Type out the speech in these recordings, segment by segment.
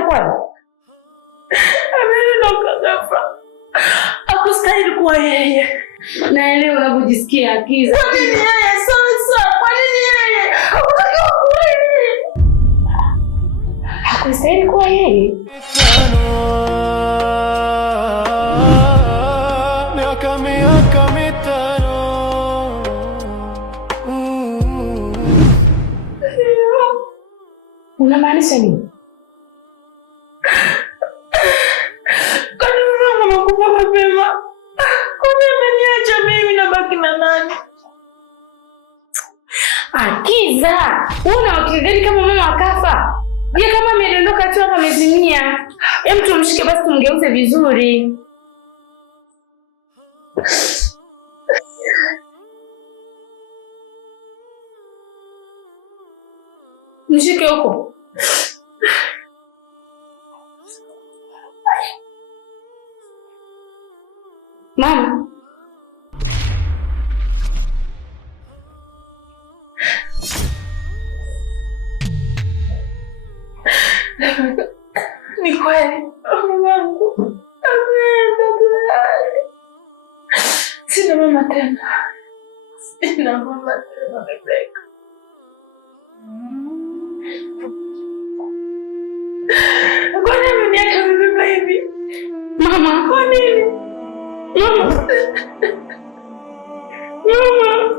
tena kwani? Ameondoka ghafla. Hakustahili kuwa yeye. Naelewa unavyojisikia Akiza. Kwa nini yeye sasa? Kwa nini yeye? Hakutakiwa kuwa yeye. Hakustahili kuwa yeye. Miaka mitano. Unamaanisha nini? Kwani mama amekufa mapema? Kwani ameniacha mimi nabaki na nani? Akiza, una wakili gani kama mama akafa? Je, kama amedondoka tu hapa amezimia? Hem, tumshike basi tumgeuze vizuri. Mshike huko. Mama. Ni kweli. Mamangu ameenda tayari. Sina mama tena. Sina mama tena, Rebecca. Kwa nini ameniacha mimi hivi? Mama, Kwa nini? mama. Mama.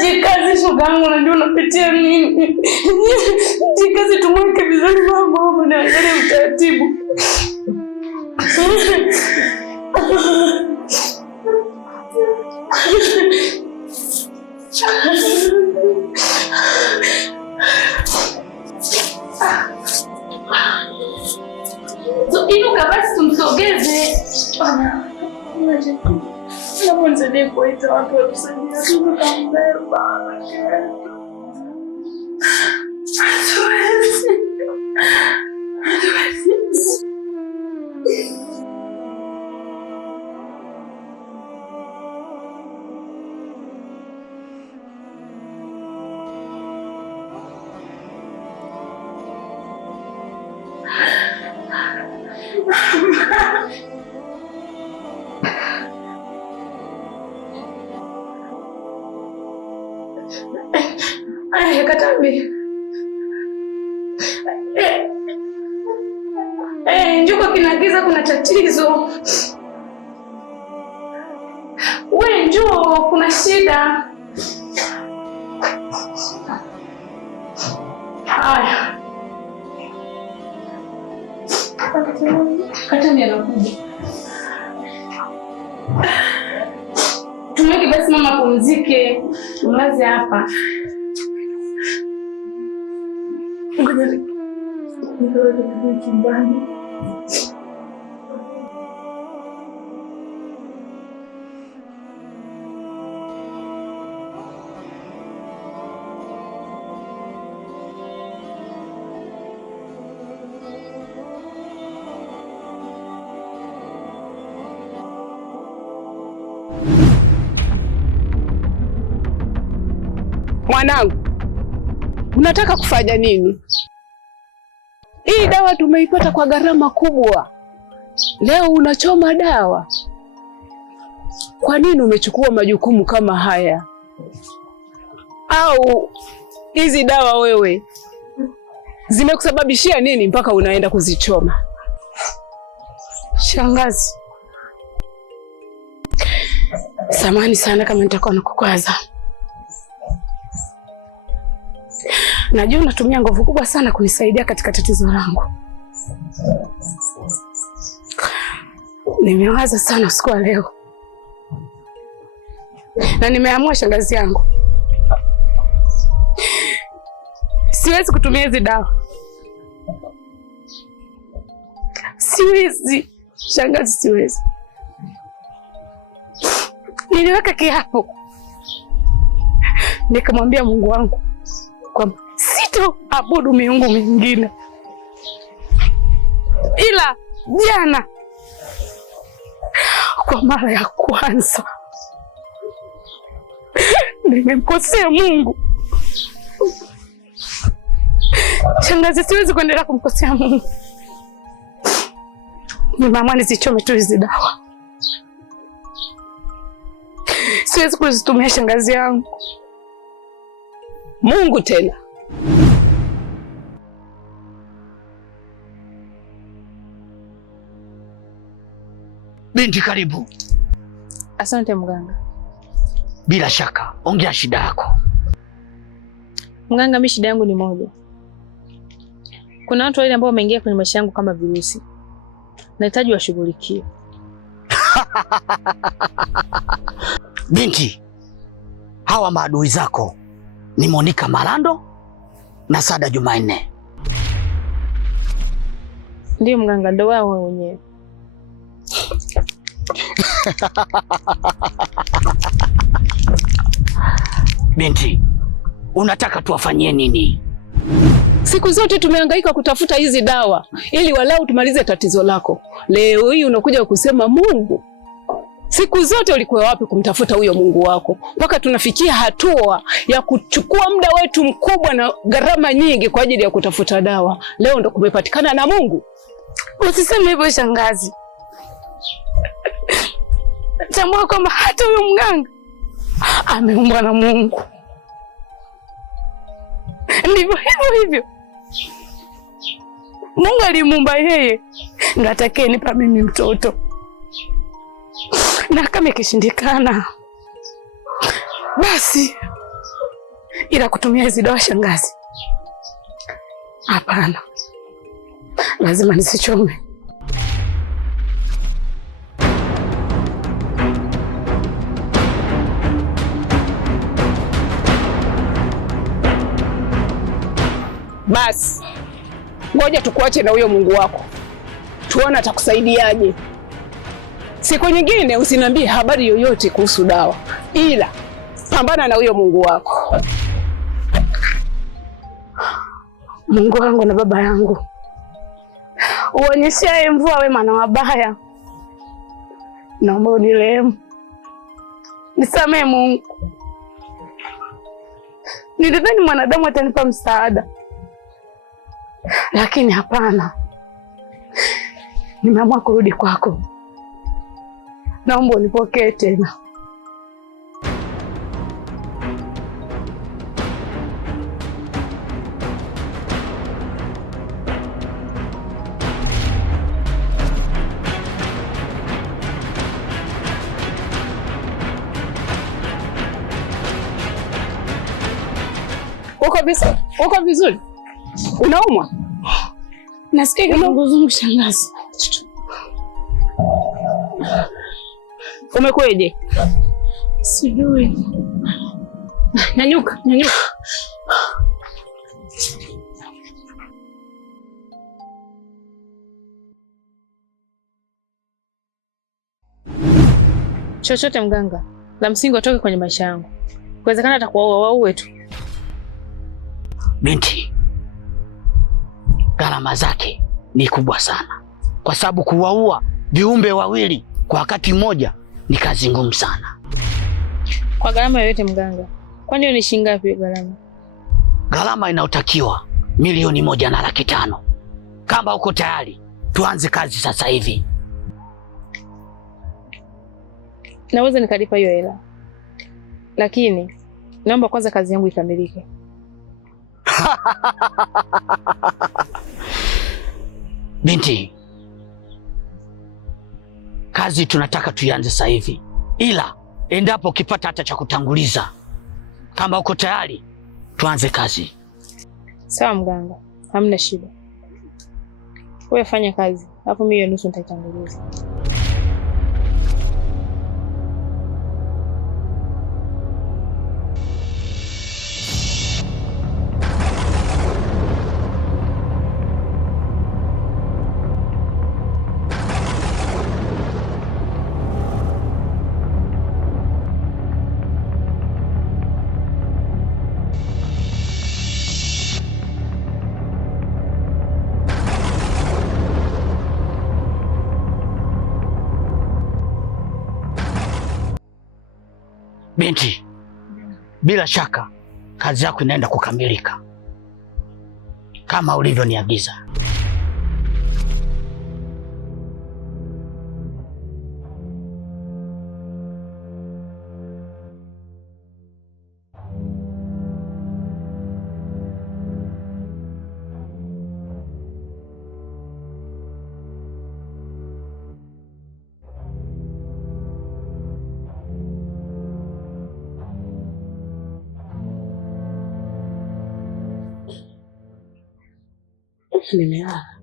Jikazi shogangu, unajua unapitia nini? Jikazi tumweke vizuri mama, na angalia utaratibu. Inuka basi tumsogeze. Naomba nisaidie kuwaita watu watusaidia tukambeba. Hatuwezi. Aya, Katambi. Njoo kinagiza, kuna tatizo. We njoo, kuna shida. Aya. Katambi anakuja. Tumweke basi mama pumzike. Mlaze hapa. Ngoja nirudi chumbani. Mwanangu, unataka kufanya nini? Hii dawa tumeipata kwa gharama kubwa. Leo unachoma dawa. Kwa nini umechukua majukumu kama haya? Au hizi dawa wewe zimekusababishia nini mpaka unaenda kuzichoma? Shangazi, samahani sana kama nitakuwa nakukwaza. Najua unatumia nguvu kubwa sana kunisaidia katika tatizo langu. Nimewaza sana usiku wa leo. Na nimeamua shangazi yangu, siwezi kutumia hizi dawa. Siwezi, shangazi, siwezi. Niliweka kiapo, nikamwambia Mungu wangu kwamba sitoabudu miungu mingine. Ila jana kwa mara ya kwanza nimemkosea Mungu. Shangazi, siwezi kuendelea kumkosea Mungu. Nimeamua nizichome tu hizi dawa. Siwezi kuzitumia shangazi yangu. Mungu tena. Binti, karibu. Asante mganga. Bila shaka, ongea shida yako. Mganga, mimi shida yangu ni moja. Kuna watu wale ambao wameingia kwenye maisha yangu kama virusi. Nahitaji washughulikie. Binti, hawa maadui zako ni Monica Malando na Sada Jumanne. Ndio mganga, ndio wao wenyewe. Binti, unataka tuwafanyie nini? Siku zote tumehangaika kutafuta hizi dawa ili walau tumalize tatizo lako. Leo hii unakuja kusema Mungu. Siku zote ulikuwa wapi kumtafuta huyo Mungu wako? Mpaka tunafikia hatua ya kuchukua muda wetu mkubwa na gharama nyingi kwa ajili ya kutafuta dawa. Leo ndo kumepatikana na Mungu. Usiseme hivyo shangazi. Tambua kwamba hata huyo mganga ameumbwa na Mungu. Ndivyo hivyo. Mungu alimuumba yeye, ndio atakayenipa mimi mtoto. Na kama ikishindikana, basi ila kutumia hizi dawa shangazi, hapana. Lazima nisichome. Basi ngoja tukuache na huyo Mungu wako, tuone atakusaidiaje. Siku nyingine usiniambie habari yoyote kuhusu dawa, ila pambana na huyo Mungu wako. Mungu wangu na baba yangu, uonyeshaye mvua wema na wabaya, naomba unirehemu. Nisamehe Mungu. Nilidhani mwanadamu atanipa msaada, lakini hapana. Nimeamua kurudi kwako. Naomba unipokee tena. Uko vizuri? Unaumwa? Nasikia kizunguzungu shangazi. Umekweje? Sijui. Nyanyuka. Chochote mganga, la msingi watoke kwenye maisha yangu. Kuwezekana atakuwa waue tu. Binti, gharama zake ni kubwa sana, kwa sababu kuwaua viumbe wawili kwa wakati mmoja ni kazi ngumu sana. Kwa gharama yoyote mganga, kwani hiyo ni shilingi ngapi gharama? Gharama inayotakiwa 1,500,000. Kama uko tayari, tuanze kazi sasa hivi. Naweza nikalipa hiyo hela, lakini naomba kwanza kazi yangu ikamilike. Binti, kazi tunataka tuianze sasa hivi, ila endapo ukipata hata cha kutanguliza, kama uko tayari, tuanze kazi. Sawa mganga, hamna shida. Wewe fanya kazi, hapo mimi hiyo nusu nitaitanguliza. Binti, bila shaka kazi yako inaenda kukamilika kama ulivyoniagiza. Nimelala.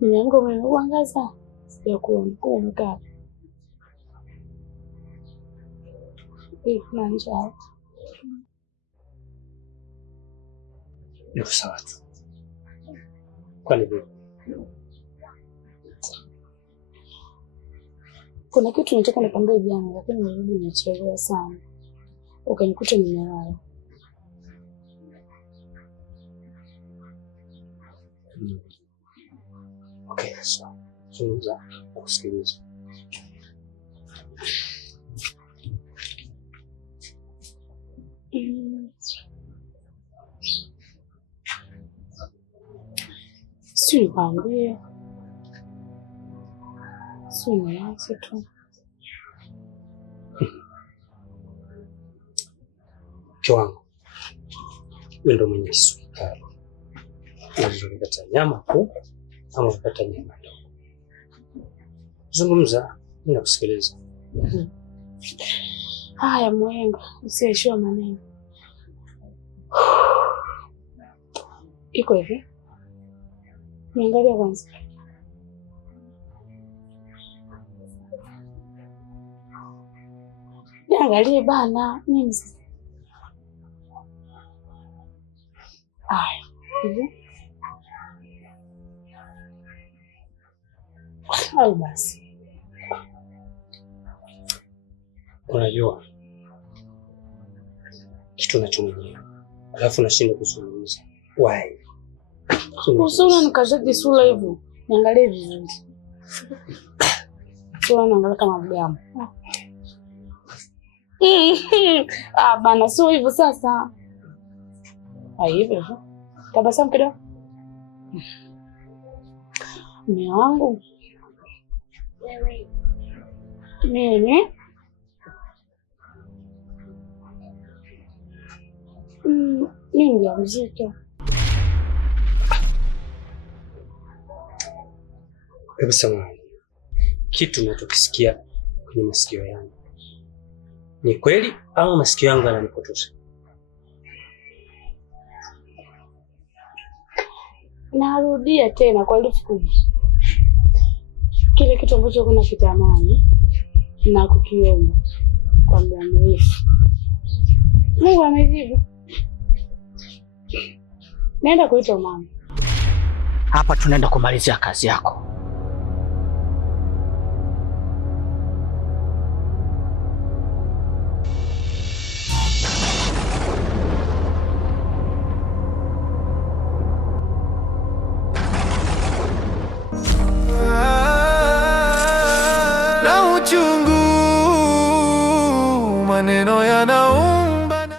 Nimeamka umeniangaza. Sijakuona. Umekaa. Kuna njaa. Niko sawa tu. Kwani vipi? Kuna kitu nitaka nikwambie jana, lakini nirudi nimechelewa sana. Ukanikuta nimelala. Okay, so zungumza kusikiliza. Si nikwambie. Si niache tu. Kiwango. Wewe ndo mwenye sukari. Unaweza kupata nyama kuku ama kupata nyama ndogo. Zungumza, mimi nakusikiliza. Haya mwenga, usiishiwe maneno. Iko hivi. Niangalie kwanza. Niangalie bana, nini sasa? Haya, hivi. Au basi. Unajua kitu nachomwambia, alafu nashinda kuzungumza. Why? Usuna nikazaje sura hivyo? Niangalie vizuri. Sura naangalia kama mgamo. Bana sio hivyo sasa. Hivyo. Tabasamu kidogo. Mume wangu. Mimi mjamzito. Hebu samahani. Kitu ninachokisikia kwenye masikio yangu ni kweli au masikio yangu yananipotosha? Narudia tena kwa herufi kubwa. Kile kitu ambacho kuna kitamani na kukiomba kwa muda mrefu. Mungu amejibu. Naenda kuita mama. Hapa tunaenda kumalizia kazi yako. Na uchungu maneno yanauma.